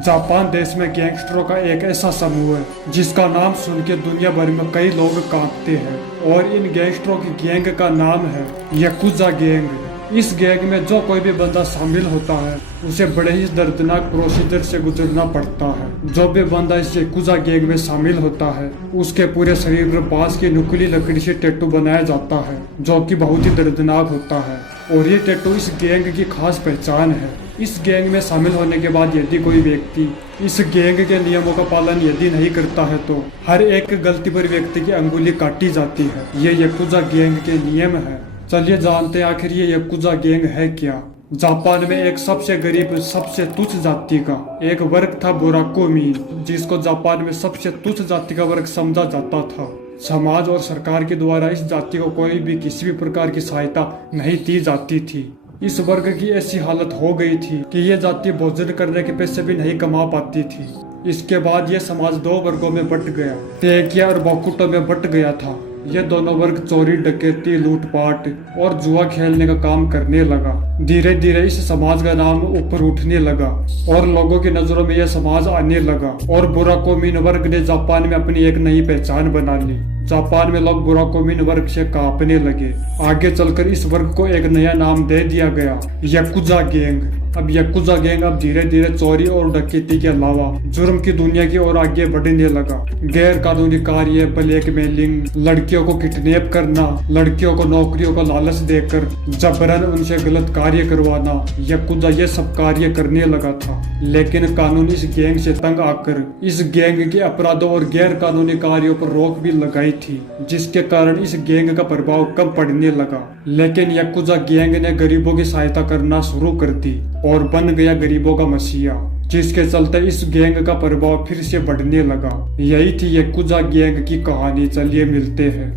Japan देश में गैंगस्टरों का एक ऐसा समूह है जिसका नाम सुन के दुनिया भर में कई लोग कांपते हैं और इन गैंगस्टरों की गैंग का नाम है याकुजा गैंग। इस गैंग में जो कोई भी बंदा शामिल होता है उसे बड़े ही दर्दनाक प्रोसीजर से गुजरना पड़ता है। जो भी बंदा इस याकुजा गैंग में शामिल होता है उसके पूरे शरीर पर बांस की नुकीली लकड़ी से टैटू बनाया जाता है जो कि बहुत ही दर्दनाक होता है और ये टैटू इस गैंग की खास पहचान है। इस गैंग में शामिल होने के बाद यदि कोई व्यक्ति इस गैंग के नियमों का पालन यदि नहीं करता है तो हर एक गलती पर व्यक्ति की अंगुली काटी जाती है। ये याकुजा गैंग के नियम है। चलिए जानते हैं आखिर ये याकुजा गैंग है क्या। जापान में एक सबसे गरीब सबसे तुच्छ जाति का एक वर्ग था बुराकोमीन, जिसको जापान में सबसे तुच्छ जाति का वर्ग समझा जाता था। समाज और सरकार के द्वारा इस जाति को कोई भी किसी भी प्रकार की सहायता नहीं दी जाती थी। इस वर्ग की ऐसी हालत हो गई थी कि ये जाति भोजन करने के पैसे भी नहीं कमा पाती थी। इसके बाद ये समाज दो वर्गों में बंट गया, तेकिया और बोकुटो में बंट गया था। ये दोनों वर्ग चोरी, डकैती, लूटपाट और जुआ खेलने का काम करने लगा। धीरे धीरे इस समाज का नाम ऊपर उठने लगा और लोगों की नजरों में यह समाज आने लगा और बुराकोमीन वर्ग ने जापान में अपनी एक नई पहचान बना ली। जापान में लोग बुराकोमीन वर्ग से कांपने लगे। आगे चलकर इस वर्ग को एक नया नाम दे दिया गया, याकुजा गैंग। अब याकुजा गैंग अब धीरे धीरे चोरी और डकैती के अलावा जुर्म की दुनिया की ओर आगे बढ़ने लगा। गैर कानूनी कार्य, ब्लैकमेलिंग, लड़कियों को किडनैप करना, लड़कियों को नौकरियों का लालच देकर जबरन उनसे गलत कार्य करवाना, याकुजा ये सब कार्य करने लगा था। लेकिन कानून इस गैंग से तंग आकर इस गैंग के अपराधों और गैर कानूनी कार्यों पर रोक भी लगाई थी, जिसके कारण इस गैंग का प्रभाव कम पड़ने लगा। लेकिन याकुजा गैंग ने गरीबों की सहायता करना शुरू कर दी और बन गया गरीबों का मसीहा, जिसके चलते इस गैंग का प्रभाव फिर से बढ़ने लगा। यही थी याकुजा गैंग की कहानी। चलिए मिलते हैं।